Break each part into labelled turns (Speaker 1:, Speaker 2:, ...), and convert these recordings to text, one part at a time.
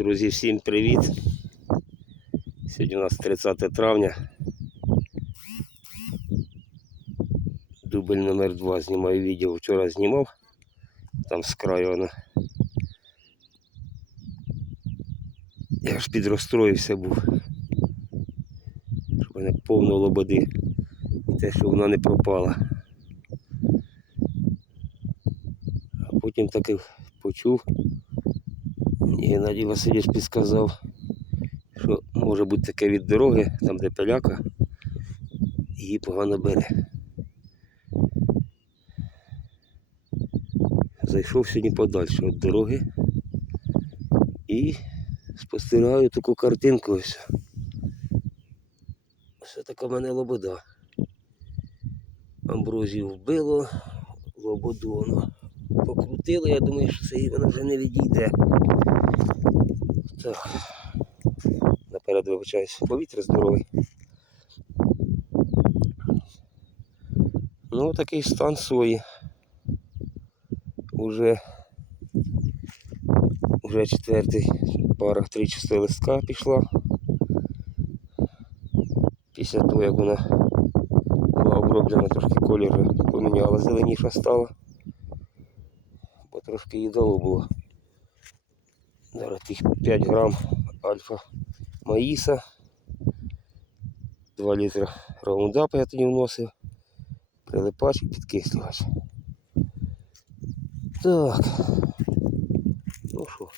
Speaker 1: Друзі, всім привіт! Сьогодні у нас 30 травня. Дубль номер 2 знімаю відео. Вчора знімав. Там з краю воно. Я ж підрозстроївся був. Щоб мене повно лободи. І те, що вона не пропала. А потім таки почув. Геннадій Васильович підказав, що може бути таке від дороги, там де пиляка, її погано бере. Зайшов сьогодні подальше від дороги і спостерігаю таку картинку ось. Ось така в мене лобода. Амброзію вбило, лободу воно покрутило, я думаю, що це їй вона вже не відійде. Так. Наперед вибачаюсь, повітря здоровий. Ну, такий стан свої. Уже, уже четвертий пара три чисти листка пішла. Після того, як вона була оброблена, трошки колір вже поміняла, зеленіша стала. Трошки її було. Зараз тих 5 грам альфа маїса. 2 літри раундапа я тоді вносив. Прилипач і підкислювач. Так. Ну що.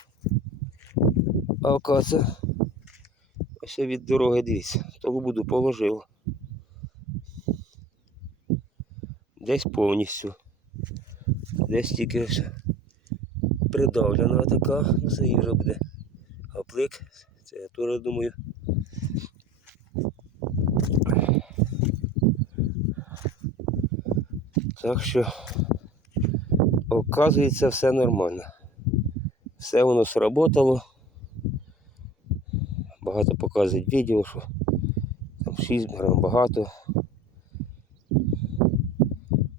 Speaker 1: А оказа. Ось від дороги дивіться. Того буду положив. Десь повністю. Десь тільки придавлена така, ну це їй вже буде гаплик. Це я теж думаю. Так що оказується все нормально. Все воно сработало. Багато показують відео, що там 6 грам багато.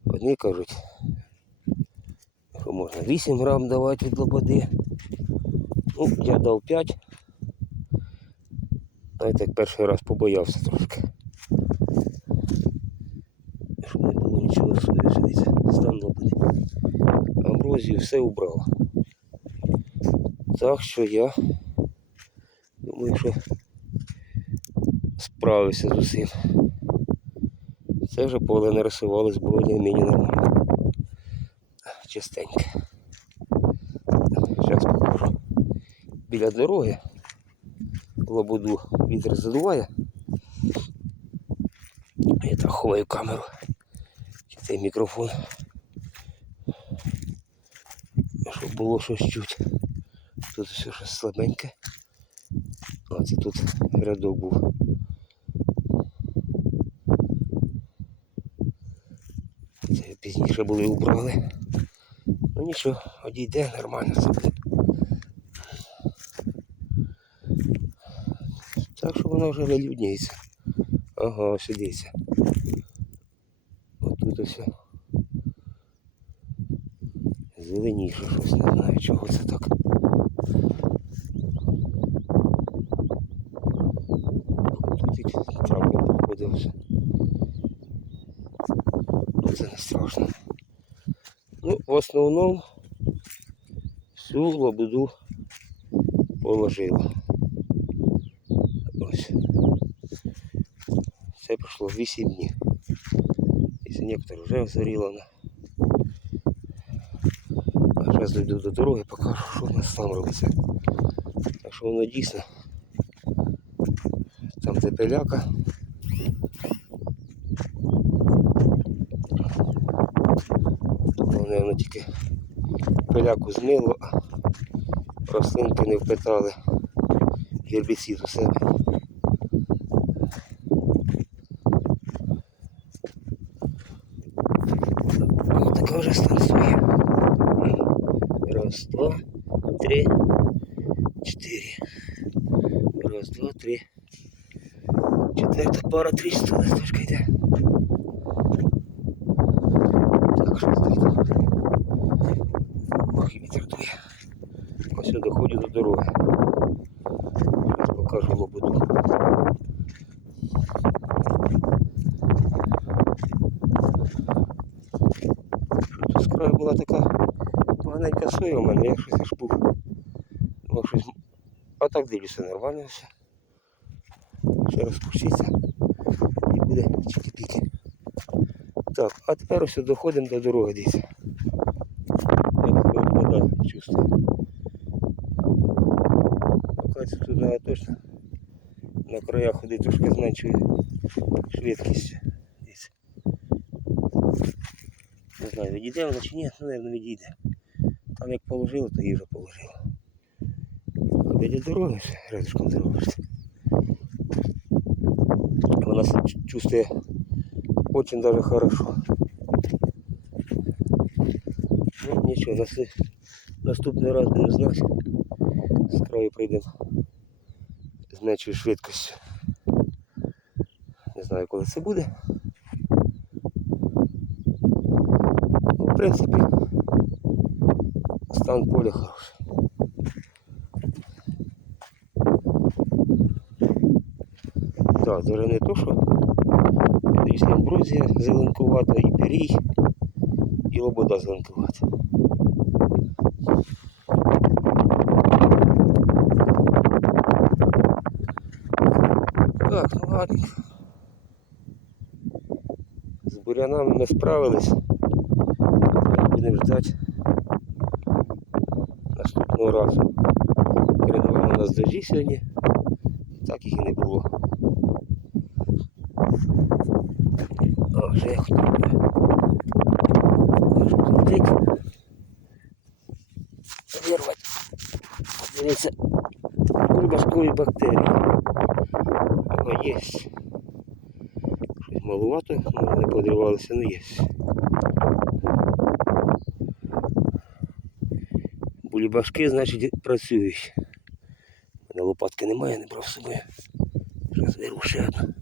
Speaker 1: Одні кажуть, можна 8 грам давати від лободи. Ну, я дав 5. Навіть як перший раз побоявся трошки. Щоб не було нічого дивіться, стан лободи. Амброзію все убрав. Так що я думаю, що справився з усім. Це вже поле нарисувалось більш-менш нормально. Чистеньке. Зараз покажу. Біля дороги лободу вітер задуває. Я так ховаю камеру. Чи цей мікрофон. Щоб було щось чуть. Тут все щось слабеньке. А це тут рядок був. Це пізніше були убрали. Ну нічого, одійде нормально це буде. Так що воно вже вилюднюється. Ага, ось дивіться. Отут ось. Зеленіше щось, не знаю чого це так. Тут травка походив вже. Це не страшно. В основному всю лобуду положила. Ось. Це пройшло 8 днів. Якщо некоторі вже зоріло вона. А зараз дойду до дороги, покажу, що в нас там робиться. Так що воно дійсно. Там де пиляка. Головне воно тільки пиляку змило, рослинки не впитали гербіцид у себе. Ось така вже станція. Раз, два, три, чотири. Раз, два, три. Четверта пара, три листочка йде. Так, що тут? Ох, і вітер дує. Ось я доходжу до дороги. Зараз покажу лободу. Що тут з краю була така поганенька соя у мене, я щось аж був. Думав, щось... А так дивлюся, нормально все. Ще розпущиться і буде чики-піки. Так, а тепер ось доходимо до дороги десь. Як вода чувствує. Оказується, тут треба точно на краях ходити, трошки зменшує швидкість. Десь. Не знаю, відійде вона чи ні, ну, мабуть, відійде. Там як положило, то її вже положило. А біля дороги ще рядышком зробишся. Вона себе чу- чувствує очень даже хорошо. Ну нічого, нас наступний раз будемо знати. З краю прийдемо Меншою швидкістю. Не знаю, коли це буде. Ну, в принципі, стан поля хороший. Так, зараз не то, що дивіться, амброзія зеленкувата, і пирій, і лобода зеленкувата. Ну. З бурянами ми справились. Будемо ждати наступного разу. Передавали у нас дожді сьогодні. Так їх і не було. О, вже я хотів. Вирвати. Дивіться, бульбашкові бактерії. Ага, є. Щось малувато, не подривалося, але є. Бульбашки, значить, працюють. У мене лопатки немає, не брав з собою. Зараз вирву ще одну.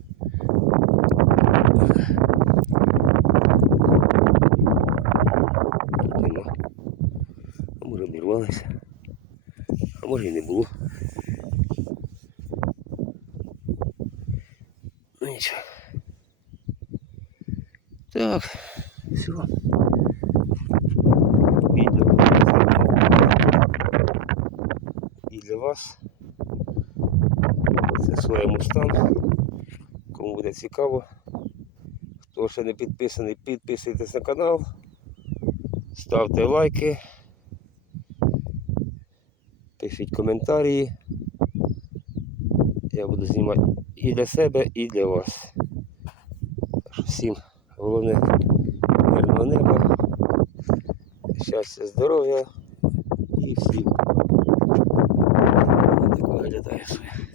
Speaker 1: Може обірвалися. А може і не було. Нічого. Так, все. Відео. І для вас. Це своє мустан. Кому буде цікаво. Хто ще не підписаний, підписуйтесь на канал. Ставте лайки. Пишіть коментарі. Я буду знімати і для себе, і для вас. Всім головне мирного неба, щастя, здоров'я і всім. Так виглядає своє.